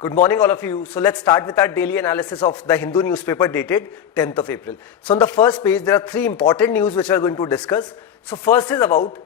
Good morning, all of you. So let's start with our daily analysis of the Hindu newspaper dated 10th of April. So on the first page, there are three important news which we are going to discuss. So first is about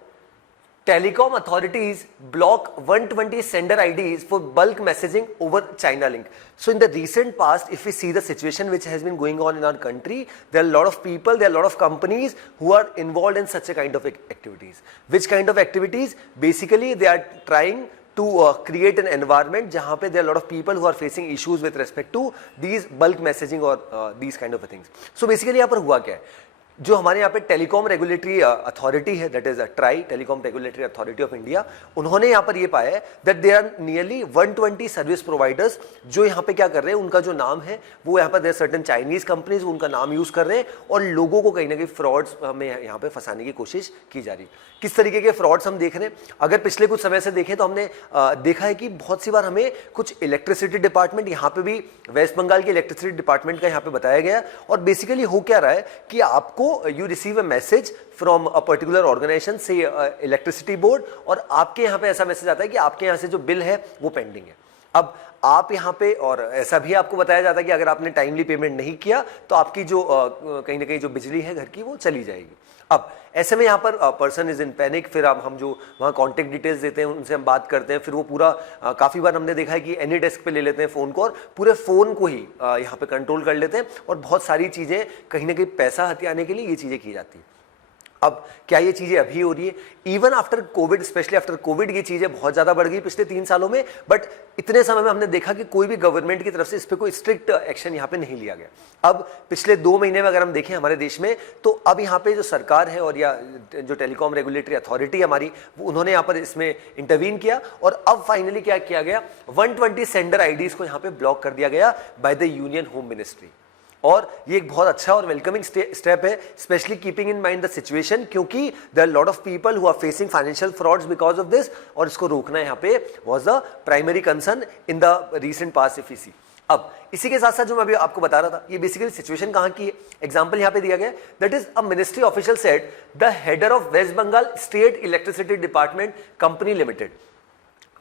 telecom authorities block 120 sender IDs for bulk messaging over China link. So in the recent past, if we see the situation which has been going on in our country, there are a lot of people, there are a lot of companies who are involved in such a kind of activities. Which kind of activities? Basically, they are trying to create an environment जहाँ पे there are a lot of people who are facing issues with respect to these bulk messaging or these kind of things. So basically यहाँ पर हुआ क्या है, जो हमारे यहाँ पे टेलीकॉम रेगुलेटरी अथॉरिटी है, that is TRAI telecom regulatory authority of India, उन्होंने यहाँ पर ये पाया है that there are nearly 120 service providers जो यहाँ पे क्या कर रहे हैं, उनका जो नाम है वो यहाँ पर देयर सर्टेन चाइनीज कंपनीज उनका नाम यूज कर रहे हैं और लोगों को कहीं ना कहीं फ्रॉड्स में यहाँ पे फंसाने की कोशिश की जा रही है। किस तरीके के फ्रॉड्स हम देख रहे हैं, अगर पिछले कुछ समय से देखें तो हमने देखा है कि बहुत सी बार हमें कुछ इलेक्ट्रिसिटी डिपार्टमेंट, यहाँ पे भी वेस्ट बंगाल के इलेक्ट्रिसिटी डिपार्टमेंट का यहाँ पे बताया गया और बेसिकली हो क्या रहा है कि आपको you receive a message from a particular organization, say electricity board, और आपके यहाँ पे ऐसा मैसेज आता है कि आपके यहाँ से जो बिल है वो पेंडिंग है। अब आप यहाँ पे, और ऐसा भी आपको बताया जाता है कि अगर आपने टाइमली पेमेंट नहीं किया तो आपकी जो कहीं ना कहीं जो बिजली है घर की वो चली जाएगी। अब ऐसे में यहाँ पर पर्सन इज इन पैनिक, फिर हम जो वहाँ कॉन्टेक्ट डिटेल्स देते हैं उनसे हम बात करते हैं, फिर वो पूरा काफ़ी बार हमने देखा है कि एनी डेस्क पे ले लेते हैं फ़ोन को और पूरे फ़ोन को ही यहाँ पे कंट्रोल कर लेते हैं और बहुत सारी चीज़ें कहीं ना कहीं पैसा हथियाने के लिए ये चीज़ें की जाती हैं। अब क्या ये चीज़ें अभी हो रही है? Even after Covid, specially after Covid ये चीज़ें बहुत ज़्यादा बढ़ गई पिछले 3 सालों में, बट इतने समय में हमने देखा कि कोई भी गवर्नमेंट की तरफ से इस पर कोई स्ट्रिक्ट एक्शन यहाँ पे नहीं लिया गया। अब पिछले 2 महीने में अगर हम देखें हमारे देश में, तो अब यहाँ पे जो सरकार है और या जो टेलीकॉम रेगुलेटरी अथॉरिटी हमारी, उन्होंने यहाँ पर इसमें इंटरवीन किया और अब फाइनली क्या किया गया, 120 सेंडर आईडीज को यहाँ पे ब्लॉक कर दिया गया by the union home ministry. और ये एक बहुत अच्छा और वेलकमिंग स्टेप है, specially keeping in mind the situation, क्योंकि there are lot of people who are facing financial frauds because of this, और इसको रोकना यहाँ पे was the primary concern in the recent past if you see. अब इसी के साथ साथ जो मैं अभी आपको बता रहा था, ये बेसिकली सिचुएशन कहाँ की है, एग्जांपल यहाँ पे दिया गया, that is a ministry official said the header of West Bengal state electricity department company limited.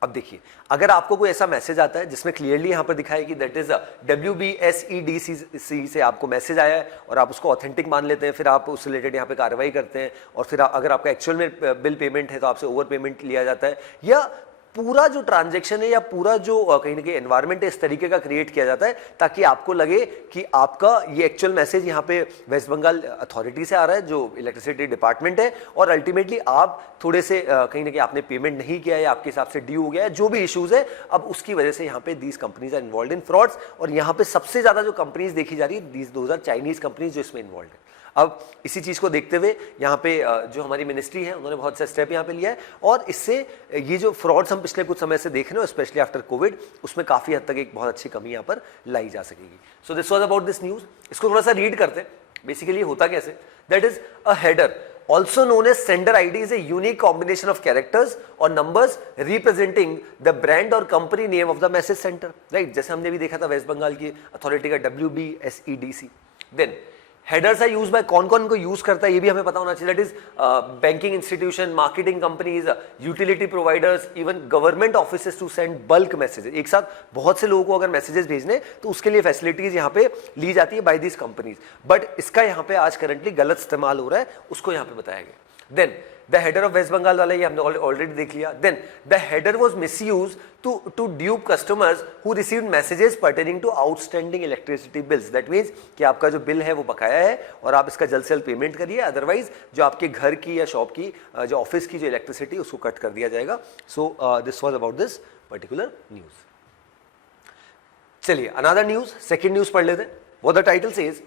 अब देखिए, अगर आपको कोई ऐसा मैसेज आता है जिसमें क्लियरली यहाँ पर दिखा है कि दैट इज WBSEDC से आपको मैसेज आया है और आप उसको ऑथेंटिक मान लेते हैं, फिर आप उससे रिलेटेड यहाँ पे कार्रवाई करते हैं और फिर अगर आपका एक्चुअल में बिल पेमेंट है तो आपसे ओवर पेमेंट लिया जाता है, या पूरा जो ट्रांजैक्शन है या पूरा जो कहीं ना कहीं एनवायरनमेंट है इस तरीके का क्रिएट किया जाता है ताकि आपको लगे कि आपका ये एक्चुअल मैसेज यहाँ पे वेस्ट बंगाल अथॉरिटी से आ रहा है जो इलेक्ट्रिसिटी डिपार्टमेंट है, और अल्टीमेटली आप थोड़े से कहीं ना कहीं आपने पेमेंट नहीं किया है, आपके हिसाब से ड्यू हो गया है, जो भी इश्यूज है, अब उसकी वजह से यहाँ पे these companies are involve in frauds. और यहाँ पे सबसे ज्यादा जो कंपनीज देखी जा रही है, these those are Chinese companies जो इसमें इन्वॉल्व है। अब इसी चीज को देखते हुए यहाँ पे जो हमारी मिनिस्ट्री है उन्होंने बहुत से स्टेप यहाँ पे लिया है और इससे ये जो फ्रॉड्स हम पिछले कुछ समय से देख रहे हैं, स्पेशली आफ्टर कोविड, उसमें काफी हद तक एक बहुत अच्छी कमी यहाँ पर लाई जा सकेगी। सो this was about this news. इसको थोड़ा सा रीड करते हैं। बेसिकली होता कैसे, that is a header also known as sender ID is a unique combination of characters or numbers representing the brand or company name of the message center, right? जैसे हमने भी देखा था वेस्ट बंगाल की अथॉरिटी का WBSEDC। Then headers are use by कौन कौन को यूज करता है ये भी हमें पता होना चाहिए, that is banking institution, marketing companies, utility providers, even government offices to send bulk messages. एक साथ बहुत से लोगों को अगर मैसेजेस भेजने तो उसके लिए फैसिलिटीज यहाँ पे ली जाती है बाय दिस कंपनीज, बट इसका यहाँ पे आज करंटली गलत इस्तेमाल हो रहा है, उसको यहाँ पे बताया गया। Then the header of West Bengal वाला ये हमने ऑलरेडी देख लिया। Then the header was misused to dupe customers who received messages pertaining to outstanding electricity bills. That means कि आपका जो बिल है वो बकाया है और आप इसका जल्द से जल्द पेमेंट करिए, अदरवाइज जो आपके घर की या शॉप की जो ऑफिस की जो इलेक्ट्रिसिटी उसको कट कर दिया जाएगा। So this was about this particular news. चलिए अनदर न्यूज, सेकंड न्यूज पढ़ लेते हैं। What the title says,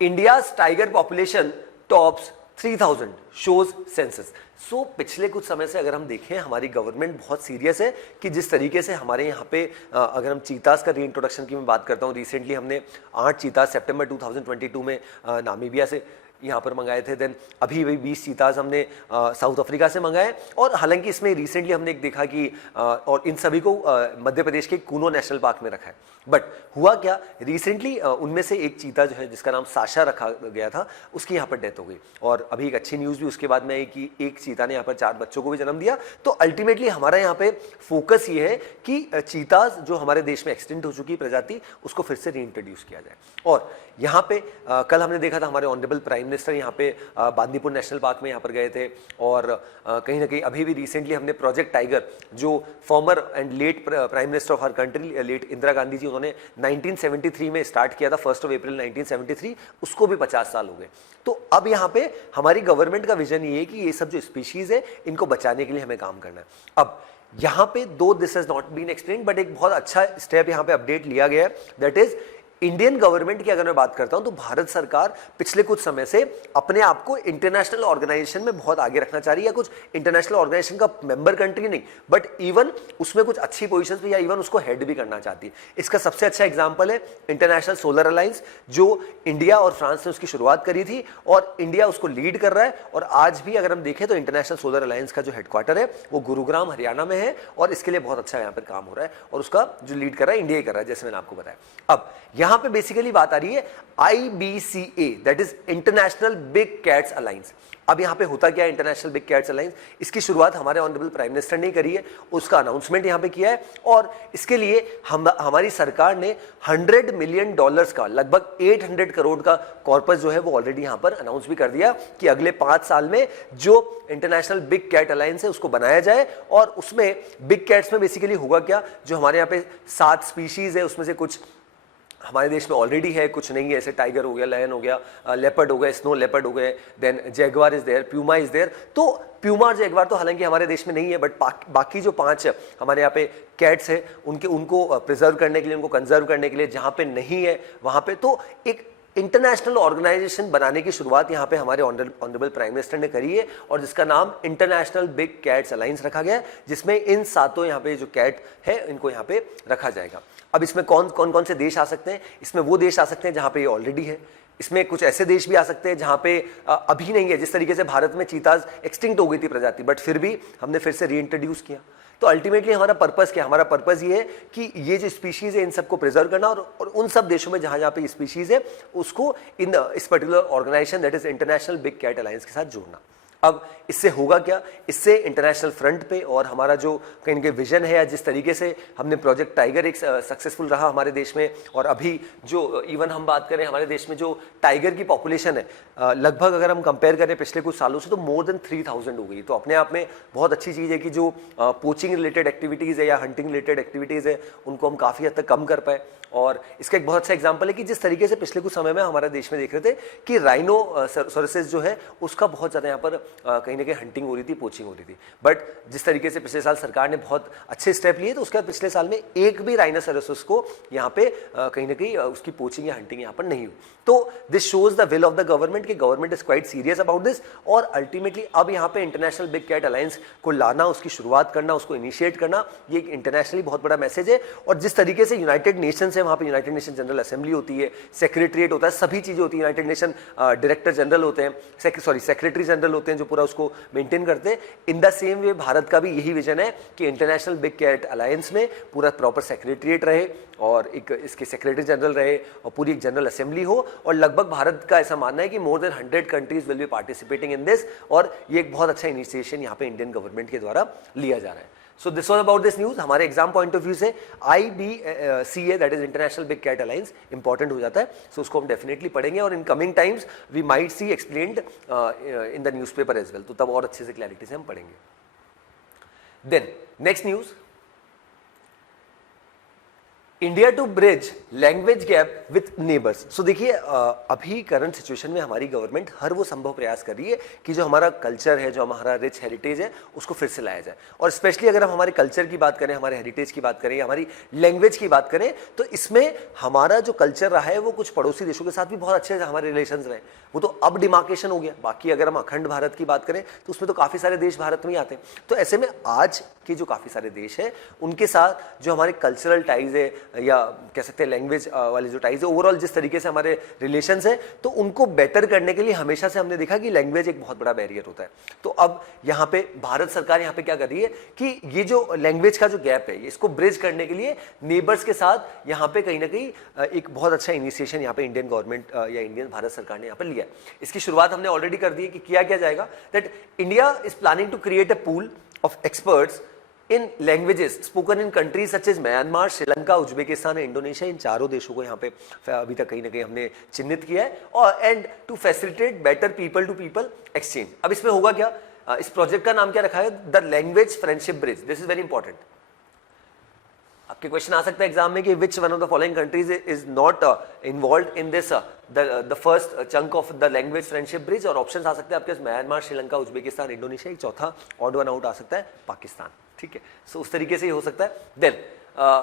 India's tiger population tops 3000 shows census. So पिछले कुछ समय से अगर हम देखें हमारी गवर्नमेंट बहुत सीरियस है कि जिस तरीके से हमारे यहाँ पे अगर हम चीतास का रीइंट्रोडक्शन की मैं बात करता हूँ, रिसेंटली हमने 8 चीतास सितंबर 2022 में नामीबिया से यहाँ पर मंगाए थे। देन अभी भी 20 चीताज हमने साउथ अफ्रीका से मंगाए, और हालांकि इसमें रिसेंटली हमने एक देखा कि और इन सभी को मध्य प्रदेश के कूनो नेशनल पार्क में रखा है। बट हुआ क्या, रिसेंटली उनमें से एक चीता जो है जिसका नाम साशा रखा गया था, उसकी यहाँ पर डेथ हो गई। और अभी एक अच्छी न्यूज़ भी उसके बाद में आई कि एक चीता ने यहाँ पर 4 बच्चों को भी जन्म दिया। तो अल्टीमेटली हमारा यहाँ पे फोकस ये है कि चीताज जो हमारे देश में एक्सटिंक्ट हो चुकी प्रजाति, उसको फिर से रीइंट्रोड्यूस किया जाए। और यहाँ पे कल हमने देखा था हमारे ऑनरेबल प्राइम मिनिस्टर यहाँ पे बांदीपुर नेशनल पार्क में यहाँ पर गए थे, और कहीं ना कहीं अभी भी रिसेंटली हमने प्रोजेक्ट टाइगर, जो former and late prime minister of our country late Indira Gandhi ji, उन्होंने 1973 में स्टार्ट किया था, 1 अप्रैल 1973, उसको भी 50 साल हो गए। तो अब यहाँ पे हमारी गवर्नमेंट का विजन ये है कि ये सब जो स्पीशीज है इनको बचाने के लिए हमें काम करना है। अब यहाँ पे though this has not been explained, but एक बहुत अच्छा स्टेप यहाँ पे अपडेट लिया गया है, दैट इज इंडियन गवर्नमेंट की अगर मैं बात करता हूं तो भारत सरकार पिछले कुछ समय से अपने आप को इंटरनेशनल ऑर्गेनाइजेशन में बहुत आगे रखना चाह रही है, या कुछ इंटरनेशनल ऑर्गेनाइजेशन का मेंबर कंट्री नहीं, बट इवन उसमें कुछ अच्छी पोजीशन पे या इवन उसको हेड भी करना चाहती है। इसका सबसे अच्छा एग्जांपल है इंटरनेशनल सोलर अलायंस, जो इंडिया और फ्रांस ने उसकी शुरुआत करी थी, और इंडिया उसको लीड कर रहा है। और आज भी अगर हम देखें तो इंटरनेशनल सोलर अलायंस का जो हेडक्वार्टर है वो गुरुग्राम हरियाणा में है, और इसके लिए बहुत अच्छा यहाँ पर काम हो रहा है, और उसका जो लीड कर रहा है इंडिया ही कर रहा है, जैसे मैंने आपको बताया। अब यहाँ पे बेसिकली बात आ रही है IBCA, that is international big cats alliance. अब यहाँ पे होता क्या है इंटरनेशनल बिग कैट्स अलायंस, इसकी शुरुआत हमारे ऑनरेबल प्राइम मिनिस्टर ने करी है, उसका अनाउंसमेंट यहाँ पे किया है, और इसके लिए हमारी सरकार ने $100 मिलियन का, लगभग 800 करोड़ का कॉर्पस जो है वो ऑलरेडी यहाँ पर अनाउंस भी कर दिया कि अगले 5 साल में जो इंटरनेशनल बिग कैट अलायंस है उसको बनाया जाए। और उसमें बिग कैट्स में बेसिकली होगा क्या, जो हमारे यहाँ पे 7 स्पीशीज है उसमें से कुछ हमारे देश में ऑलरेडी है, कुछ नहीं है, ऐसे टाइगर हो गया, लायन हो गया, लेपर्ड हो गए, स्नो लेपर्ड हो गए, then jaguar is there, puma is there. तो प्यूमा और जैगवार तो हालांकि हमारे देश में नहीं है, बट बाकी जो 5 हमारे यहाँ पे कैट्स है उनको प्रिजर्व करने के लिए, उनको कंजर्व करने के लिए, जहाँ पे नहीं है वहाँ पे तो एक इंटरनेशनल ऑर्गेनाइजेशन बनाने की शुरुआत यहाँ पे हमारे ऑनरेबल प्राइम मिनिस्टर ने करी है, और जिसका नाम इंटरनेशनल बिग कैट्स अलायंस रखा गया है, जिसमें इन 7 यहाँ पे जो कैट है इनको यहाँ पे रखा जाएगा। अब इसमें कौन कौन से देश आ सकते हैं, इसमें वो देश आ सकते हैं जहाँ पे ये ऑलरेडी है, इसमें कुछ ऐसे देश भी आ सकते हैं जहाँ पे अभी नहीं है। जिस तरीके से भारत में चीताज एक्सटिंक्ट हो गई थी प्रजाति, बट फिर भी हमने फिर से रीइंट्रोड्यूस किया। तो अल्टीमेटली हमारा पर्पस क्या, हमारा पर्पस ये है कि ये जो स्पीशीज है इन सबको प्रिजर्व करना, और उन सब देशों में जहाँ जहाँ पे स्पीशीज है उसको इस particular organisation that is international big cat alliance के साथ जोड़ना। अब इससे होगा क्या, इससे इंटरनेशनल फ्रंट पे और हमारा जो कहीं ना कहीं विजन है, या जिस तरीके से हमने प्रोजेक्ट टाइगर एक सक्सेसफुल रहा हमारे देश में, और अभी जो इवन हम बात करें हमारे देश में जो टाइगर की पॉपुलेशन है, लगभग अगर हम कंपेयर करें पिछले कुछ सालों से तो मोर देन 3000 हो गई। तो अपने आप में बहुत अच्छी चीज़ है कि जो पोचिंग रिलेटेड एक्टिविटीज़ है या हंटिंग रिलेटेड एक्टिविटीज़ है उनको हम काफ़ी हद तक कम कर पाए। और इसका एक बहुत अच्छा एग्जांपल है कि जिस तरीके से पिछले कुछ समय में हमारे देश में देख रहे थे कि राइनो सर्विसेज जो है उसका बहुत ज़्यादा यहाँ पर कहीं ना कहीं हंटिंग हो रही थी, पोचिंग हो रही थी, बट जिस तरीके से पिछले साल सरकार ने बहुत अच्छे स्टेप लिए तो उसके बाद पिछले साल में एक भी राइनोसेरोसिस को यहाँ पे कहीं ना कहीं उसकी पोचिंग या हंटिंग यहाँ पर नहीं हुई। तो this shows the will of the government कि government is quite serious about this, और अल्टीमेटली अब यहाँ पे इंटरनेशनल बिग कैट अलायंस को लाना, उसकी शुरुआत करना, उसको इनिशिएट करना, ये एक इंटरनेशनली बहुत बड़ा मैसेज है। और जिस तरीके से यूनाइटेड नेशंस है, वहाँ पे यूनाइटेड नेशन जनरल असेंबली होती है, सेक्रेटरीट होता है, सभी चीज़ें होती है, यूनाइटेड नेशन डायरेक्टर जनरल होते हैं, सेक्रेटरी जनरल होते हैं जो पूरा उसको मेंटेन करते हैं। In the same way Bharat का भी यही विजन है कि इंटरनेशनल बिग कैट अलायंस में पूरा प्रॉपर सेक्रेटरीट रहे, और एक इसके सेक्रेटरी जनरल रहे, और पूरी एक जनरल असेंबली हो, और लगभग भारत का ऐसा मानना है कि more than 100 countries will be participating in this, और ये एक बहुत अच्छा इनिशिएशन यहाँ पे इंडियन गवर्नमेंट के द्वारा लिया जा रहा है। So this was about this news. हमारे एग्जाम पॉइंट ऑफ व्यू से IBCA that is international big cat alliance important हो जाता है, सो उसको हम डेफिनेटली पढ़ेंगे, और in coming times we might see explained in the newspaper as well, तो तब और अच्छे से क्लैरिटी से हम पढ़ेंगे। Then next news, India to bridge language gap with neighbours. So देखिए अभी करंट सिचुएशन में हमारी गवर्नमेंट हर वो संभव प्रयास कर रही है कि जो हमारा कल्चर है, जो हमारा रिच हेरिटेज है, उसको फिर से लाया जाए। और स्पेशली अगर हम हमारे कल्चर की बात करें, हमारे हेरिटेज की बात करें, हमारी लैंग्वेज की बात करें, तो इसमें हमारा जो कल्चर रहा है वो कुछ पड़ोसी देशों के साथ भी बहुत अच्छे हमारे रिलेशंस रहे, वो तो अब डिमार्केशन हो गया। बाकी अगर हम अखंड भारत की बात करें तो उसमें तो काफ़ी सारे देश भारत में ही आते हैं। तो ऐसे में आज के जो काफ़ी सारे देश हैं उनके साथ जो हमारे कल्चरल टाइज है, या कह सकते हैं लैंग्वेज वाले जो टाइज है, ओवरऑल जिस तरीके से हमारे रिलेशंस है, तो उनको बेटर करने के लिए हमेशा से हमने देखा कि लैंग्वेज एक बहुत बड़ा बैरियर होता है। तो अब यहाँ पे भारत सरकार यहाँ पे क्या कर रही है कि ये जो लैंग्वेज का जो गैप है इसको ब्रिज करने के लिए नेबर्स के साथ यहाँ पे कहीं ना कहीं एक बहुत अच्छा इनिशिएशन यहाँ पे इंडियन गवर्नमेंट या इंडियन भारत सरकार ने यहाँ पे लिया है। इसकी शुरुआत हमने ऑलरेडी कर दी है कि किया क्या जाएगा, that India is planning to create a pool of experts in languages spoken in countries such as Myanmar, Sri Lanka, Uzbekistan, Indonesia. इन चारों देशों को यहाँ पे अभी तक कहीं ना कहीं हमने चिन्हित किया है, और and to facilitate better people to people exchange. अब इसमें होगा क्या, इस प्रोजेक्ट का नाम क्या रखा है, the language friendship bridge. This is very important. आपके क्वेश्चन आ सकता है एग्जाम में कि which one of the following countries is not involve in this the first chunk of the language friendship bridge, और ऑप्शन आ सकते हैं आपके म्यांमार, श्रीलंका, उज्बेकिस्तान, इंडोनेशिया, एक चौथा ऑड वन आउट आ सकता है पाकिस्तान। ठीक है, सो उस तरीके से ही हो सकता है। Then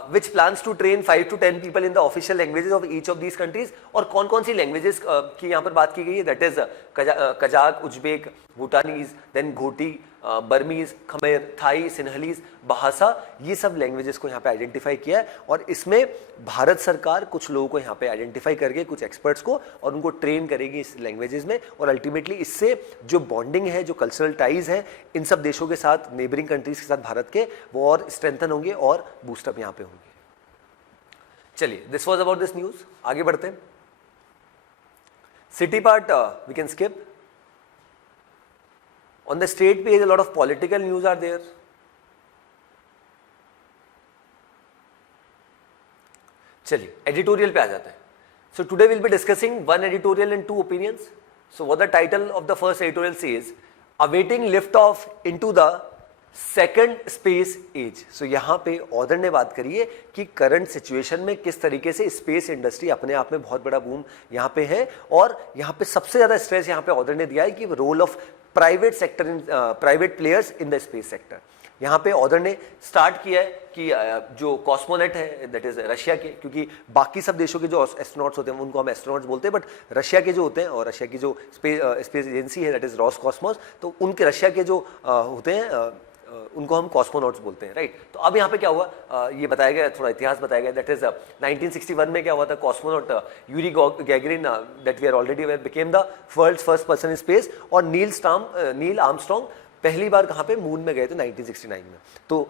which plans to train 5 to 10 people in the official languages of each of these countries, और कौन कौन सी लैंग्वेजेस की यहाँ पर बात की गई है, that is Kazakh, Uzbek, Bhutanese, then घोटी, Burmese, Khmer, Thai, Sinhalese, Bahasa, ये सब लैंग्वेजेस को यहाँ पे आइडेंटिफाई किया है। और इसमें भारत सरकार कुछ लोगों को यहाँ पे आइडेंटिफाई करके, कुछ एक्सपर्ट्स को, और उनको ट्रेन करेगी इस लैंग्वेजेस में, और अल्टीमेटली इससे जो बॉन्डिंग है, जो कल्चरल टाइज है इन सब देशों के साथ, नेबरिंग कंट्रीज के साथ भारत के, वो और स्ट्रेंथन होंगे और बूस्टअप यहाँ पे होंगे। चलिए, this was about this news. आगे बढ़ते हैं। City part we can skip. On the state page, a lot of political news are there. चलिए एडिटोरियल पे आ जाते हैं। So today we'll be discussing one editorial and two opinions. So what the title of the first editorial says, awaiting lift off into the second space age. So यहाँ पे author ने बात करी है कि करंट सिचुएशन में किस तरीके से स्पेस इंडस्ट्री अपने आप में बहुत बड़ा बूम यहाँ पे है, और यहाँ पे सबसे ज्यादा स्ट्रेस यहाँ पे ऑथर ने दिया है कि role of private sector in private players in the space sector. यहाँ पे ऑथर ने स्टार्ट किया है कि जो कॉस्मोनेट है दैट इज रशिया के, क्योंकि बाकी सब देशों के जो एस्ट्रोनॉट्स होते हैं उनको हम एस्ट्रोनॉट्स बोलते हैं, बट रशिया के जो होते हैं, और रशिया की जो स्पेस एजेंसी है दैट इज रॉसकॉस्मोस, तो उनके रशिया के जो होते हैं उनको हम कॉस्मोनॉट्स बोलते हैं, राइट। तो अब यहाँ पे क्या हुआ, ये बताया गया, थोड़ा इतिहास बताया गया, दैट इज 1961 में क्या हुआ था, cosmonaut Yuri Gagarin that we are already aware became the world's first person in space, और नील आर्मस्ट्रॉन्ग पहली बार कहाँ पे मून में गए थे 1969 में। तो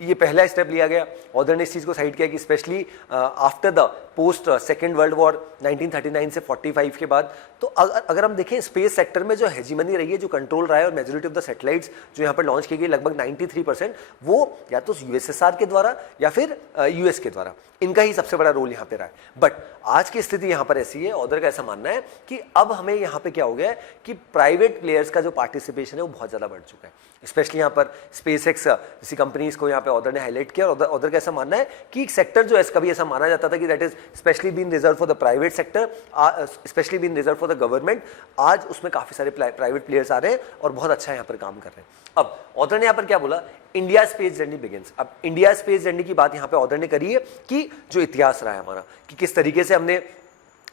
ये पहला स्टेप लिया गया। ऑथर ने इस चीज को साइड किया कि specially after the post second world war 1939 से 45 के बाद, तो अगर हम देखें स्पेस सेक्टर में जो हेजीमनी रही है, जो कंट्रोल रहा है, और मेजोरिटी ऑफ द सैटेलाइट्स जो यहाँ पर लॉन्च की गई लगभग 93%, वो या तो यूएसएसआर के द्वारा या फिर यूएस के द्वारा, इनका ही सबसे बड़ा रोल यहाँ पे रहा है। बट आज की स्थिति यहाँ पर ऐसी है, ऑथर का ऐसा मानना है कि अब हमें यहाँ पे क्या हो गया है कि प्राइवेट प्लेयर्स का जो पार्टिसिपेशन है वो बहुत ज्यादा बढ़ चुका है। स्पेशली यहाँ पर स्पेस एक्स जैसी कंपनीज को यहाँ पे ऑथर ने हाईलाइट किया, और ऑथर का ऐसा मानना है कि एक सेक्टर जो है, कभी ऐसा माना जाता था कि that is specially been reserve for the private sector, specially been reserve for the government, आज उसमें काफी सारे प्राइवेट प्लेयर्स आ रहे हैं और बहुत अच्छा यहाँ पर काम कर रहे हैं। अब ऑथर ने यहाँ पर क्या बोला, इंडिया स्पेस जर्नी बिगिंस। अब इंडिया स्पेस जर्नी की बात यहाँ पे ऑथर ने करी है कि जो इतिहास रहा है हमारा, कि किस तरीके से हमने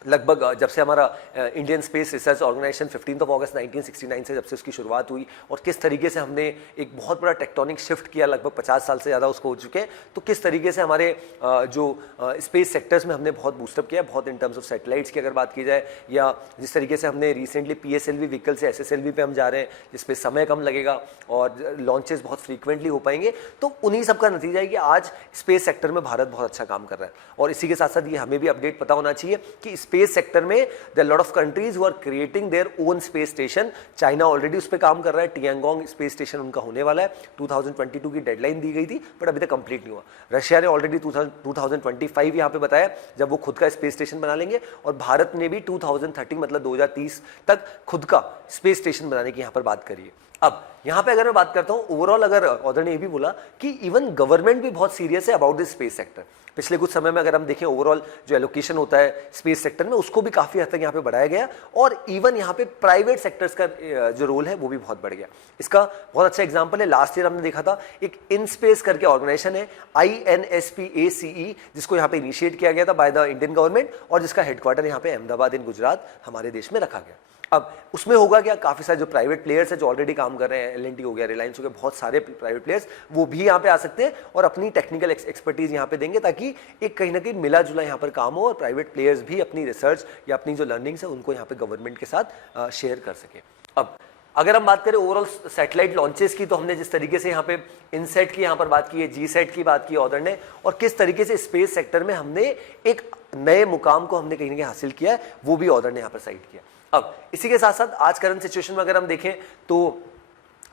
लगभग जब से हमारा इंडियन स्पेस रिसर्च ऑर्गेनाइजेशन 15 अगस्त 1969 से जब से उसकी शुरुआत हुई, और किस तरीके से हमने एक बहुत बड़ा टेक्टोनिक शिफ्ट किया, लगभग 50 साल से ज़्यादा उसको हो चुके हैं। तो किस तरीके से हमारे जो स्पेस सेक्टर्स में हमने बहुत बूस्टअप किया, बहुत इन टर्म्स ऑफ सैटेलाइट्स की अगर बात की जाए, या जिस तरीके से हमने रिसेंटली PSLV व्हीकल से SSLV पे हम जा रहे हैं, जिसपे समय कम लगेगा और लॉन्चेस बहुत फ्रीक्वेंटली हो पाएंगे। तो उन्हीं सब का नतीजा है कि आज स्पेस सेक्टर में भारत बहुत अच्छा काम कर रहा है। और इसी के साथ साथ ये हमें भी अपडेट पता होना चाहिए कि स्पेस सेक्टर में there lot of countries who are creating their own space station. China already उस पर काम कर रहा है, टियांगोंग स्पेस स्टेशन उनका होने वाला है, 2022 की डेडलाइन दी गई थी, बट अभी तक कंप्लीट नहीं हुआ। रशिया ने ऑलरेडी 2025 यहाँ पे बताया जब वो खुद का स्पेस स्टेशन बना लेंगे, और भारत ने भी 2030 मतलब 2030 तक खुद का स्पेस स्टेशन बनाने की यहाँ पर बात करी है। अब यहाँ पे अगर मैं बात करता हूँ ओवरऑल, अगर ऑथर ने ये भी बोला कि इवन गवर्नमेंट भी बहुत सीरियस है अबाउट दिस स्पेस सेक्टर। पिछले कुछ समय में अगर हम देखें ओवरऑल जो एलोकेशन होता है स्पेस सेक्टर में, उसको भी काफी हद तक यहाँ पे बढ़ाया गया, और इवन यहाँ पे प्राइवेट सेक्टर्स का जो रोल है वो भी बहुत बढ़ गया। इसका बहुत अच्छा एग्जांपल है, लास्ट ईयर हमने देखा था एक इन स्पेस करके ऑर्गेनाइजेशन है INSPACE, जिसको यहाँ पे इनिशिएट किया गया था बाय द इंडियन गवर्नमेंट, और जिसका हेडक्वार्टर यहाँ पे अहमदाबाद इन गुजरात हमारे देश में रखा गया। अब उसमें होगा क्या, काफी सारे जो प्राइवेट प्लेयर्स हैं जो ऑलरेडी काम कर रहे हैं, एल&टी हो गया, रिलायंस हो गया, बहुत सारे प्राइवेट प्लेयर्स वो भी यहाँ पे आ सकते हैं और अपनी टेक्निकल एक्सपर्टीज यहाँ पे देंगे, ताकि एक कहीं ना कहीं मिला जुला यहाँ पर काम हो और प्राइवेट प्लेयर्स भी अपनी रिसर्च या अपनी जो लर्निंग्स है उनको यहाँ पे गवर्नमेंट के साथ शेयर कर सके। अब अगर हम बात करें ओवरऑल सैटेलाइट लॉन्चेस की, तो हमने जिस तरीके से यहाँ पे इनसेट की यहाँ पर बात की है, जीसैट की बात की ऑर्डर ने, और किस तरीके से स्पेस सेक्टर में हमने एक नए मुकाम को हमने कहीं ना कहीं हासिल किया है, वो भी ऑर्डर ने यहाँ पर साइट किया। अब इसी के साथ साथ आज करंट सिचुएशन में अगर हम देखें तो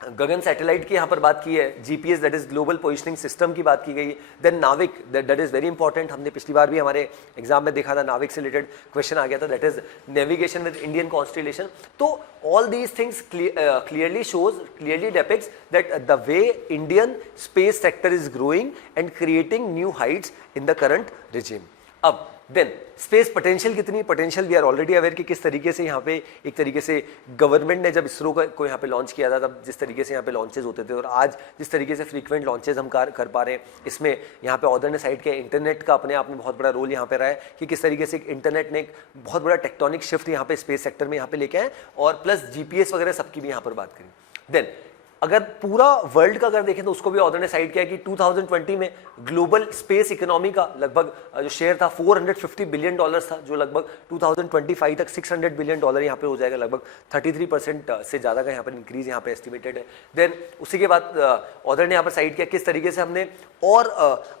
गगन सैटेलाइट की यहाँ पर बात की है, GPS that is global positioning system की बात की गई, देन नाविक दैट इज वेरी इंपॉर्टेंट, हमने पिछली बार भी हमारे एग्जाम में देखा था, नाविक से रिलेटेड क्वेश्चन आ गया था, that is navigation with Indian constellation. तो all these things clearly depicts that the way Indian space sector is growing and creating new heights in the current regime. अब देन स्पेस पोटेंशियल कितनी, potential we are already aware कि किस तरीके से यहाँ पे एक तरीके से गवर्नमेंट ने जब इसरो को यहाँ पे लॉन्च किया था, तब जिस तरीके से यहाँ पे लॉन्चेस होते थे और आज जिस तरीके से फ्रीक्वेंट लॉन्चेस हम कर पा रहे हैं, इसमें यहाँ पे ऑर्डर ने साइड किया, इंटरनेट का अपने आप में बहुत बड़ा रोल यहाँ पे रहा है कि किस तरीके से इंटरनेट ने एक बहुत बड़ा टेक्टोनिक शिफ्ट यहाँ पे स्पेस सेक्टर में यहाँ पे लेके आए, और प्लस जीपीएस वगैरह सबकी भी यहाँ पर बात करें। देन अगर पूरा वर्ल्ड का अगर देखें तो उसको भी ऑर्डर ने साइड किया कि 2020 में ग्लोबल स्पेस इकोनॉमी का लगभग जो शेयर था $450 बिलियन था, जो लगभग 2025 तक $600 बिलियन यहाँ पे हो जाएगा, लगभग 33% से ज़्यादा का यहाँ पर इंक्रीज यहाँ पे एस्टिमेटेड है। देन उसी के बाद ऑर्डर ने यहाँ पर साइड किया किस तरीके से हमने और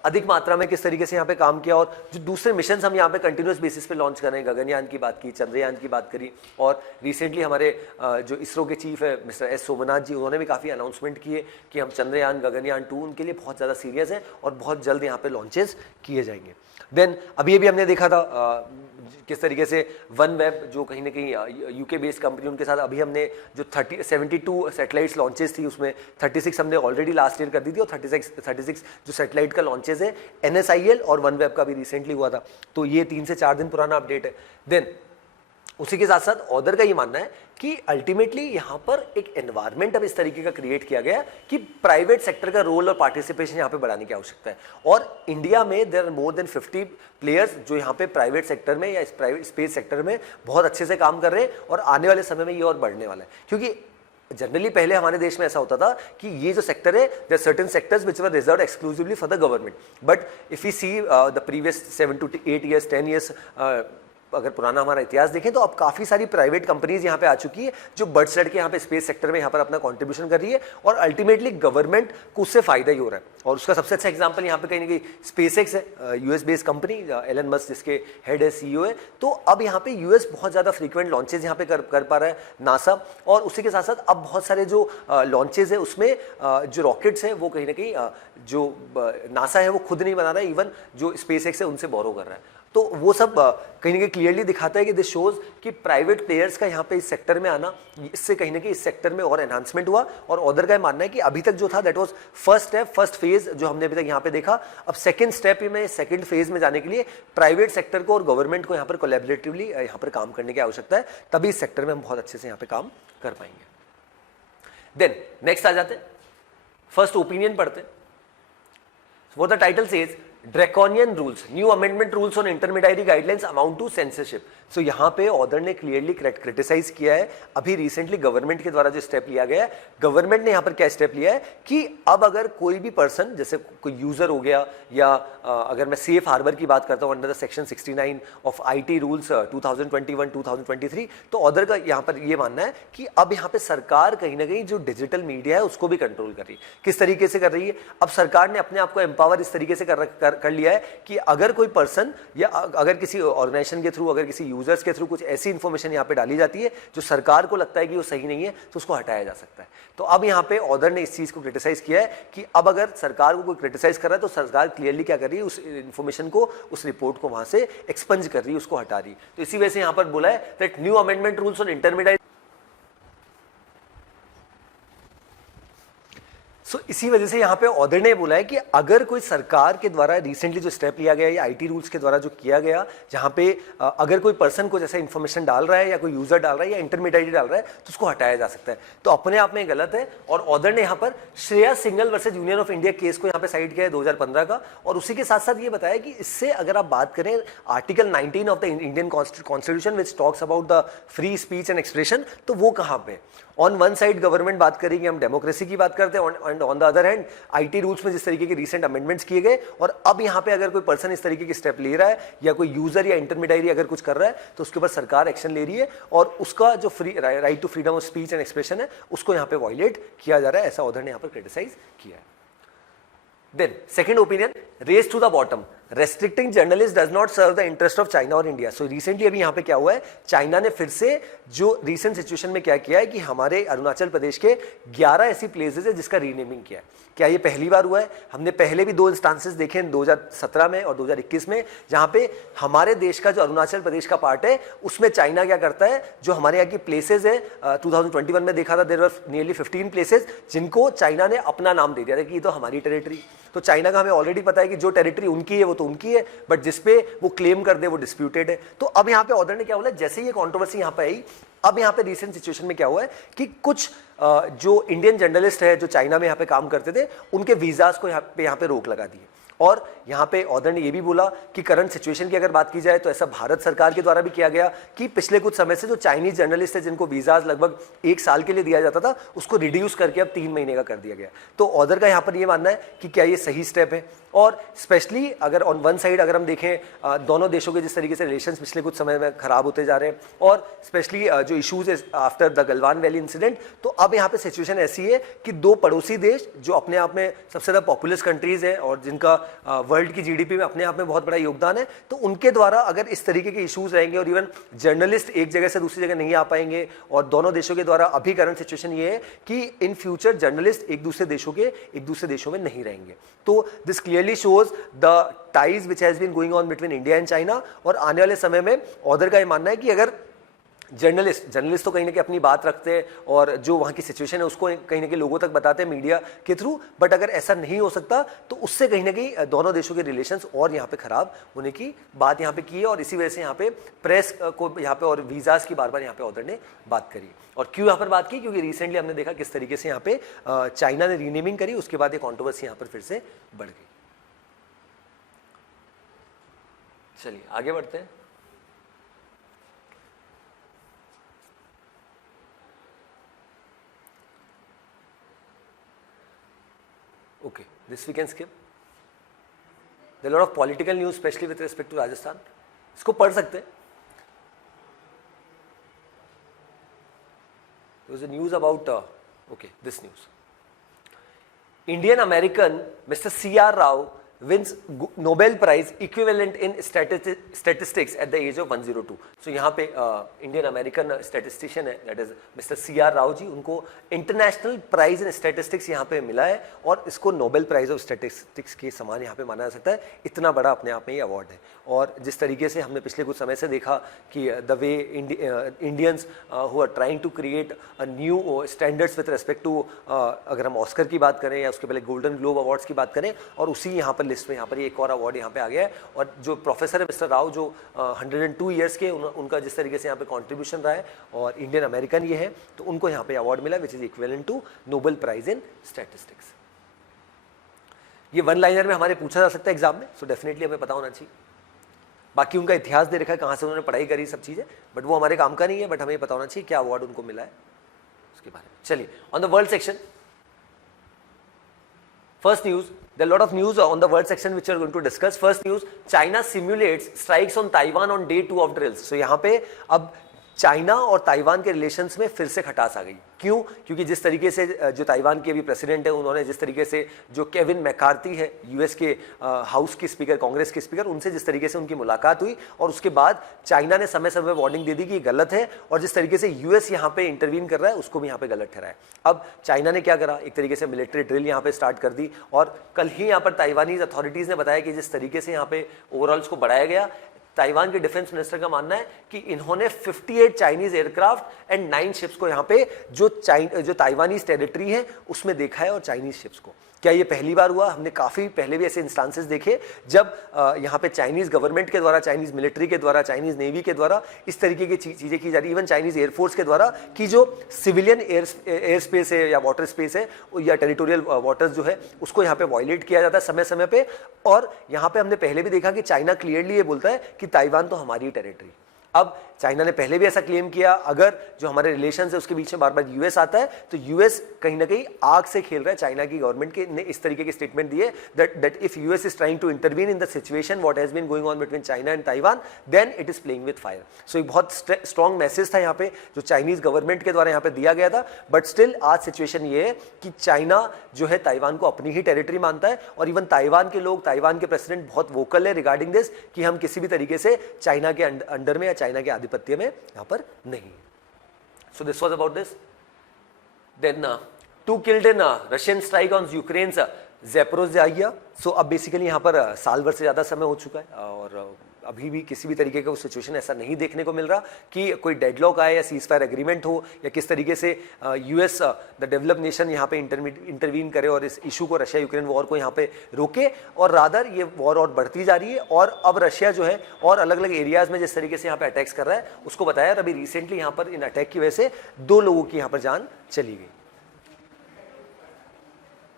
अधिक मात्रा में किस तरीके से यहाँ पे काम किया, और जो दूसरे मिशन हम यहाँ पे कंटिन्यूस बेसिस पे लॉन्च कर रहे हैं, गगनयान की बात की, चंद्रयान की बात करी, और रिसेंटली हमारे जो इसरो के चीफ है मिस्टर एस सोमनाथ जी, उन्होंने भी काफ़ी अनाउंसमेंट किए कि हम चंद्रयान गगनयान 2 उनके लिए बहुत ज़्यादा सीरियस है और बहुत जल्द यहाँ पे लॉन्चेस किए जाएंगे। देन अभी अभी हमने देखा था किस तरीके से वन वेब जो कहीं ना कहीं यूके बेस्ड कंपनी, उनके साथ अभी हमने जो 72 सैटेलाइट्स लॉन्चेस थी उसमें 36 हमने ऑलरेडी लास्ट ईयर कर दी थी, और 36 जो सैटेलाइट का लॉन्चेस है NSIL और वन वेब का भी रिसेंटली हुआ था, तो ये 3 से 4 दिन पुराना अपडेट है। देन उसी के साथ साथ ऑर्डर का ये मानना है कि अल्टीमेटली यहाँ पर एक एनवायरनमेंट अब इस तरीके का क्रिएट किया गया कि प्राइवेट सेक्टर का रोल और पार्टिसिपेशन यहाँ पे बढ़ाने की आवश्यकता है, और इंडिया में there are more than 50 players जो यहाँ पे प्राइवेट सेक्टर में या इस प्राइवेट स्पेस सेक्टर में बहुत अच्छे से काम कर रहे हैं, और आने वाले समय में ये और बढ़ने वाला है। क्योंकि जनरली पहले हमारे देश में ऐसा होता था कि ये जो सेक्टर है, there certain sectors which were reserved exclusively for the government, but if you see the previous 7 to 8 years 10 years अगर पुराना हमारा इतिहास देखें तो अब काफ़ी सारी प्राइवेट कंपनीज यहाँ पे आ चुकी है जो बढ़ चढ़ के यहाँ पे स्पेस सेक्टर में यहाँ पर अपना कंट्रीब्यूशन कर रही है, और अल्टीमेटली गवर्नमेंट को उससे फायदा ही हो रहा है। और उसका सबसे अच्छा एग्जांपल यहाँ पे कहीं ना कहीं स्पेसएक्स है, US based company, Elon Musk जिसके हेड है, CEO है। तो अब यहाँ पे यूएस बहुत ज़्यादा फ्रीक्वेंट लॉन्चेज यहाँ पे कर पा रहा है, नासा, और उसी के साथ साथ अब बहुत सारे जो लॉन्चेज है उसमें जो रॉकेट्स हैं वो कहीं ना कहीं जो नासा है वो खुद नहीं बना रहा है, इवन जो स्पेसएक्स है उनसे बोरो कर रहा है। तो वो सब कहीं ना कहीं क्लियरली दिखाता है कि दिस शोज कि प्राइवेट प्लेयर्स का यहाँ पे इस सेक्टर में आना, इससे कहीं ना कहीं इस सेक्टर में और एनहांसमेंट हुआ। और ऑर्डर का मानना है कि अभी तक जो था that was first step, first phase जो हमने अभी तक यहाँ पे देखा। अब सेकंड स्टेप में, सेकंड फेज में जाने के लिए प्राइवेट सेक्टर को और गवर्नमेंट को यहाँ पर कोलैबोरेटिवली यहाँ पर काम करने की आवश्यकता है, तभी इस सेक्टर में हम बहुत अच्छे से यहाँ पे काम कर पाएंगे। देन नेक्स्ट आ जाते हैं, फर्स्ट ओपिनियन पढ़ते हैं। What the title says, draconian rules, new amendment rules on intermediary guidelines amount to censorship. So यहाँ पे ऑर्डर ने क्लियरली क्रिटिसाइज किया है अभी रिसेंटली गवर्नमेंट के द्वारा जो स्टेप लिया गया है। गवर्नमेंट ने यहाँ पर क्या स्टेप लिया है कि अब अगर कोई भी पर्सन, जैसे कोई यूजर हो गया, या अगर मैं सेफ हार्बर की बात करता हूँ under the section 69 of IT rules 2021-2023, तो ऑर्डर का यहाँ पर ये मानना है कि अब यहाँ पे सरकार कहीं ना कहीं जो डिजिटल मीडिया है उसको भी कंट्रोल कर रही है। किस तरीके से कर रही है? अब सरकार ने अपने आप को एम्पावर इस तरीके से कर लिया है कि अगर कोई पर्सन या अगर किसी ऑर्गेनाइजेशन के थ्रू, अगर किसी यूजर्स के थ्रू कुछ ऐसी इंफॉर्मेशन यहाँ पे डाली जाती है जो सरकार को लगता है कि वो सही नहीं है, तो उसको हटाया जा सकता है। तो अब यहाँ पे ऑर्डर ने इस चीज को क्रिटिसाइज किया है कि अब अगर सरकार को कोई क्रिटिसाइज कर रहा है तो सरकार क्लियरली क्या कर रही है, उस इंफॉर्मेशन को, उस रिपोर्ट को वहां से एक्सपंज कर रही है, उसको हटा रही है। तो इसी वजह से यहाँ पर बोला है that new amendment rules on intermediate. So इसी वजह से यहाँ पे ऑर्डर ने बोला है कि अगर कोई सरकार के द्वारा रिसेंटली जो स्टेप लिया गया या आईटी रूल्स के द्वारा जो किया गया, जहाँ पे अगर कोई पर्सन को जैसा इन्फॉर्मेशन डाल रहा है या कोई यूजर डाल रहा है या इंटरमीडिएट डाल रहा है तो उसको हटाया जा सकता है। तो अपने आप में गलत है। और ऑर्डर ने यहाँ पर Shreya Singhal versus union of India case को यहाँ पे साइड किया है 2015 का, और उसी के साथ साथ ये बताया कि इससे अगर आप बात करें article 19 of the Indian constitution which talks about the free speech and expression, तो वो कहाँ पे ऑन वन साइड गवर्नमेंट बात करेगी, हम डेमोक्रेसी की बात करते हैं, and on the other hand IT rules में जिस तरीके के रीसेंट अमेंडमेंट्स किए गए, और अब यहाँ पे अगर कोई पर्सन इस तरीके की स्टेप ले रहा है या कोई यूजर या इंटरमीडिएट अगर कुछ कर रहा है तो उसके ऊपर सरकार एक्शन ले रही है और उसका जो free right to freedom of speech and expression है उसको यहाँ पे वायलेट किया जा रहा है, ऐसा ऑर्डर ने यहाँ पर क्रिटिसाइज किया है। Then, second opinion, race to the bottom. Restricting journalists does not serve the interest of China और India. So recently अभी यहाँ पे क्या हुआ है, चाइना ने फिर से जो recent situation में क्या किया है कि हमारे अरुणाचल प्रदेश के 11 ऐसी प्लेसेस है जिसका रीनेमिंग किया है। क्या ये पहली बार हुआ है? हमने पहले भी 2 इंस्टांसेस देखे हैं 2017 में और 2021 में, जहाँ पे हमारे देश का जो अरुणाचल प्रदेश का पार्ट है उसमें चाइना क्या करता है, जो हमारे यहाँ की प्लेसेस है 2021 में देखा था देयर वर नियरली 15 प्लेसेस जिनको चाइना ने अपना नाम दे दिया था कि ये तो हमारी टेरिटरी। तो चाइना का हमें ऑलरेडी पता है कि जो टेरिटरी उनकी है वो तो उनकी है, बट जिसपे वो क्लेम कर दे वो डिस्प्यूटेड है। तो अब यहाँ पे ऑर्डर ने क्या बोला, जैसे ये कंट्रोवर्सी यहाँ पे आई, अब यहाँ पे रिसेंट सिचुएशन में क्या हुआ है कि कुछ जो इंडियन जर्नलिस्ट है जो चाइना में यहाँ पे काम करते थे उनके वीजास को यहाँ पे रोक लगा दी है। और यहाँ पे ऑर्डर ने ये भी बोला कि करंट सिचुएशन की अगर बात की जाए तो ऐसा भारत सरकार के द्वारा भी किया गया कि पिछले कुछ समय से जो चाइनीज जर्नलिस्ट है जिनको वीजाज लगभग 1 साल के लिए दिया जाता था उसको रिड्यूस करके अब 3 महीने का कर दिया गया। तो ऑर्डर का यहाँ पर ये मानना है कि क्या ये सही स्टेप है, और स्पेशली अगर ऑन वन साइड अगर हम देखें दोनों देशों के जिस तरीके से रिलेशंस पिछले कुछ समय में खराब होते जा रहे हैं, और स्पेशली जो इशूज है after the Galwan valley incident, तो अब यहाँ पे सिचुएशन ऐसी है कि 2 पड़ोसी देश जो अपने आप में सबसे ज़्यादा पॉपुलस कंट्रीज हैं और जिनका वर्ल्ड की जीडीपी में अपने आप में बहुत बड़ा योगदान है, तो उनके द्वारा अगर इस तरीके के इशूज रहेंगे और इवन जर्नलिस्ट एक जगह से दूसरी जगह नहीं आ पाएंगे, और दोनों देशों के द्वारा अभी करंट सिचुएशन ये है कि इन फ्यूचर जर्नलिस्ट एक दूसरे देशों में नहीं रहेंगे। तो this clearly shows the ties which has been going on between India and China, और आने वाले समय में ऑर्डर का ये मानना है कि अगर जर्नलिस्ट तो कहीं ना कहीं अपनी बात रखते हैं और जो वहाँ की सिचुएशन है उसको कहीं ना कहीं लोगों तक बताते हैं मीडिया के थ्रू, बट अगर ऐसा नहीं हो सकता तो उससे कहीं ना कहीं दोनों देशों के रिलेशंस और यहाँ पे खराब होने की बात यहाँ पे की है, और इसी वजह से यहाँ पे प्रेस को यहाँ पे और वीजास की बार बार यहाँ पे ऑर्डर ने बात करी। और क्यों यहाँ पर बात की, क्योंकि रिसेंटली हमने देखा किस तरीके से यहाँ पे चाइना ने रीनेमिंग करी, उसके बाद ये कॉन्ट्रोवर्सी यहाँ पर फिर से बढ़ गई। चलिए आगे बढ़ते हैं। Okay, this we can skip. There are a lot of political news, especially with respect to Rajasthan. इसको पढ़ सकते हैं. There was a news about, okay, this news. Indian American Mr. C.R. Rao wins Nobel Prize equivalent in statistics at the age of 102. So यहाँ पे Indian American statistician है that is mister C.R. Rao ji, उनको international prize in statistics यहाँ पे मिला है, और इसको नोबेल प्राइज ऑफ स्टैटिस्टिक्स के समान यहाँ पे माना जा सकता है। इतना बड़ा अपने आप में ये अवार्ड है, और जिस तरीके से हमने पिछले कुछ समय से देखा कि the way Indians who are trying to create a new standards with respect to, अगर हम ऑस्कर की बात करें या उसके पहले गोल्डन ग्लोब अवार्ड्स की बात करें, और उसी यहाँ पर लिस्ट में यहाँ पर एक और अवार्ड यहाँ पे आ गया है। और जो प्रोफेसर है मिस्टर राव जो 102 ईयर्स के उनका जिस तरीके से यहाँ पे कंट्रीब्यूशन रहा है, और इंडियन अमेरिकन ये है, तो उनको यहाँ पे अवार्ड मिला which is equivalent to Nobel prize in statistics. ये वन लाइनर में हमारे पूछा जा सकता है एग्जाम में, सो डेफिनेटली हमें पता होना चाहिए। बाकी उनका इतिहास दे रखा है, कहाँ से उन्होंने पढ़ाई करी, सब चीज़ें, बट वो हमारे काम का नहीं है, बट हमें पता होना चाहिए क्या अवार्ड उनको मिला है उसके बारे में। चलिए on the world section, first news, there are a lot of news on the world section which we are going to discuss. First news, China simulates strikes on Taiwan on day 2 of drills. So यहाँ पे अब China और Taiwan के relations में फिर से खटास आ गई। क्यों? क्योंकि जिस तरीके से जो ताइवान के अभी प्रेसिडेंट है, उन्होंने जिस तरीके से जो केविन मैकार्थी है यूएस के हाउस के स्पीकर, कांग्रेस के स्पीकर, उनसे जिस तरीके से उनकी मुलाकात हुई, और उसके बाद चाइना ने समय समय वार्निंग दे दी कि गलत है, और जिस तरीके से यूएस यहाँ पे इंटरवीन कर रहा है उसको भी यहाँ पे गलत ठहरा है। अब चाइना ने क्या करा, एक तरीके से मिलिट्री ड्रिल यहाँ पे स्टार्ट कर दी, और कल ही यहाँ पर ताइवानीज अथॉरिटीज़ ने बताया कि जिस तरीके से यहाँ पे ओवरऑल्स को बढ़ाया गया, ताइवान के डिफेंस मिनिस्टर का मानना है कि इन्होंने 58 चाइनीज एयरक्राफ्ट एंड 9 शिप्स को यहाँ पे जो ताइवानी टेरिटरी है उसमें देखा है, और चाइनीज शिप्स को। क्या ये पहली बार हुआ? हमने काफ़ी पहले भी ऐसे इंस्टांसेस देखे जब यहाँ पे चाइनीज़ गवर्नमेंट के द्वारा, चाइनीज़ मिलिट्री के द्वारा, चाइनीज़ नेवी के द्वारा इस तरीके की चीज़ें की जा रही, इवन चाइनीज़ एयरफोर्स के द्वारा कि जो सिविलियन एयर स्पेस है या वाटर स्पेस है या टेरिटोरियल वाटर्स जो है उसको यहाँ पे वायलेट किया जाता है समय समय पे। और यहाँ पे हमने पहले भी देखा कि चाइना क्लियरली ये बोलता है कि ताइवान तो हमारी टेरिटरी। अब चाइना ने पहले भी ऐसा क्लेम किया, अगर जो हमारे रिलेशन है उसके बीच में बार बार यूएस आता है तो यूएस कहीं ना कहीं आग से खेल रहा है। चाइना की गवर्नमेंट के ने इस तरीके के स्टेटमेंट दिए that if US is trying to intervene in the situation what has been going on between China and Taiwan then it is playing with fire. So एक बहुत स्ट्रॉन्ग मैसेज था यहाँ पे जो चाइनीज गवर्नमेंट के द्वारा यहाँ पे दिया गया था। बट स्टिल आज सिचुएशन ये है कि चाइना जो है ताइवान को अपनी ही टेरिटरी मानता है, और इवन ताइवान के लोग, ताइवान के प्रेसिडेंट बहुत वोकल है रिगार्डिंग दिस कि हम किसी भी तरीके से चाइना के अंडर में या चाइना के आधिपत्य में यहाँ पर नहीं। So this was about this. Then 2 killed in Russian strike on Ukraine's Zaporizhzhia. So अब बेसिकली यहाँ पर साल भर से ज़्यादा समय हो चुका है और अभी भी किसी भी तरीके का सिचुएशन ऐसा नहीं देखने को मिल रहा कि कोई डेडलॉक आए या सीज फायर एग्रीमेंट हो या किस तरीके से यूएस द डेवलप्ड नेशन यहाँ पे इंटरवीन करे और इस इशू को, रशिया यूक्रेन वॉर को यहाँ पे रोके। और रादर ये वॉर और बढ़ती जा रही है और अब रशिया जो है और अलग अलग एरियाज में जिस तरीके से यहाँ पे अटैक्स कर रहा है उसको बताया। अभी रिसेंटली यहाँ पर इन अटैक की वजह से 2 लोगों की यहाँ पर जान चली गई।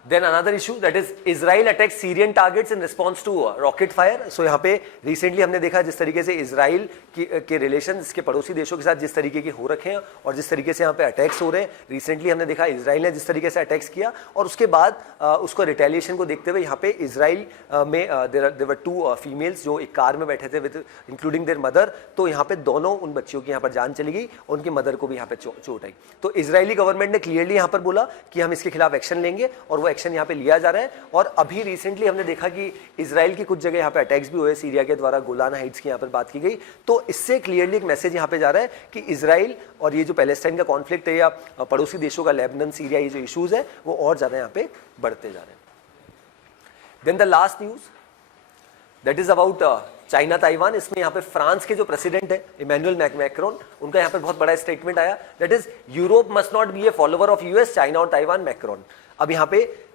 Then another issue that is Israel attacks Syrian targets in response to rocket fire. So यहाँ पे recently हमने देखा जिस तरीके से इजराइल के रिलेशन इसके पड़ोसी देशों के साथ जिस तरीके के हो रखे हैं और जिस तरीके से यहाँ पे अटैक्स हो रहे हैं। रिसेंटली हमने देखा इजराइल ने जिस तरीके से अटैक्स किया और उसके बाद उसको रिटेलिएशन को देखते हुए यहाँ पे इजराइल में देयर वर 2 फीमेल्स जो एक कार में बैठे थे विद इंक्लूडिंग देयर मदर। तो यहाँ पे दोनों उन बच्चियों की यहाँ पर जान चली गई, उनकी मदर को भी यहाँ पे चोट आई। तो इजरायली गवर्नमेंट ने क्लियरली यहाँ पर बोला कि हम इसके खिलाफ एक्शन लेंगे और वो एक्शन यहाँ पे लिया जा रहा है। और अभी रिसेंटली हमने देखा कि इजराइल की कुछ जगह यहाँ पे अटैक्स भी हुए, सीरिया के द्वारा गोलान हाइट्स की यहाँ पर बात की गई। तो इससे क्लियरली एक मैसेज यहाँ पे जा रहा है कि इजराइल और ये जो पैलेस्टाइन का कॉन्फ्लिक्ट है या पड़ोसी देशों का लेबनान, सीरिया, ये जो इश्यूज है वो और ज्यादा यहाँ पे बढ़ते जा रहे हैं। Then the last news that is about China Taiwan. इसमें यहाँ पे फ्रांस के जो प्रेसिडेंट है इमैनुअल मैक्रोन, उनका यहाँ पे बहुत बड़ा स्टेटमेंट आया that is Europe must not be A follower of US, China और ताइवान, मैक्रोन। अब यहाँ पे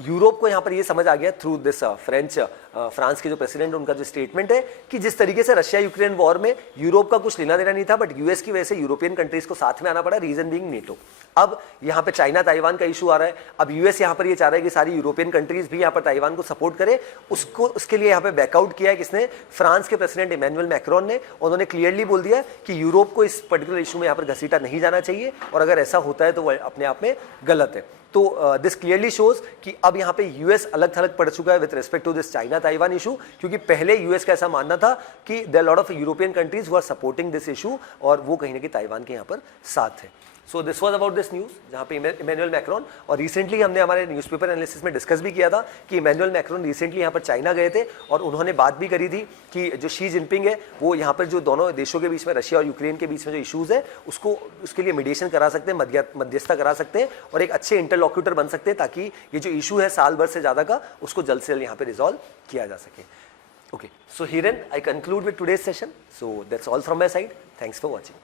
यूरोप को यहाँ पर ये समझ आ गया थ्रू दिस फ्रांस के जो प्रेसिडेंट उनका जो स्टेटमेंट है कि जिस तरीके से रशिया यूक्रेन वॉर में यूरोप का कुछ लेना देना नहीं था बट यूएस की वजह से यूरोपियन कंट्रीज को साथ में आना पड़ा, रीजन बीइंग नेटो। अब यहाँ पे चाइना ताइवान का इशू आ रहा है। अब यूएस यहाँ पर ये चाह रहा है कि सारी यूरोपियन कंट्रीज भी यहाँ पर ताइवान को सपोर्ट करे। उसके लिए यहाँ पे बैकआउट किया है किसने? फ्रांस के प्रेसिडेंट इमैनुअल मैक्रोन ने। उन्होंने क्लियरली बोल दिया कि यूरोप को इस पर्टिकुलर इशू में यहाँ पर घसीटा नहीं जाना चाहिए और अगर ऐसा होता है तो वह अपने आप में गलत है। तो दिस क्लियरली शोज कि अब यहाँ पे यूएस अलग थलग पड़ चुका है with respect to this China Taiwan issue, क्योंकि पहले यूएस का ऐसा मानना था कि there lot of European countries who are supporting this issue और वो कहीं ना कहीं ताइवान के यहाँ पर साथ है। So this was about this news जहाँ पे इमैनुअल मैक्रोन। और रिसेंटली हमने हमारे न्यूज़पेपर एनालिसिस में डिस्कस भी किया था कि इमैनुअल मैक्रोन रिसेंटली यहाँ पर चाइना गए थे और उन्होंने बात भी करी थी कि जो शी जिनपिंग है वो यहाँ पर जो दोनों देशों के बीच में, रशिया और यूक्रेन के बीच में जो इशूज़ है उसके लिए मीडिएशन करा सकते हैं, मध्यस्थता करा सकते हैं और एक अच्छे इंटरलॉक्यूटर बन सकते हैं ताकि ये जो इशू है साल भर से ज़्यादा का उसको जल्द से जल्द यहाँ पर रिजॉल्व किया जा सके। Okay, so herein I conclude with today's session. So that's all from my side. Thanks for watching.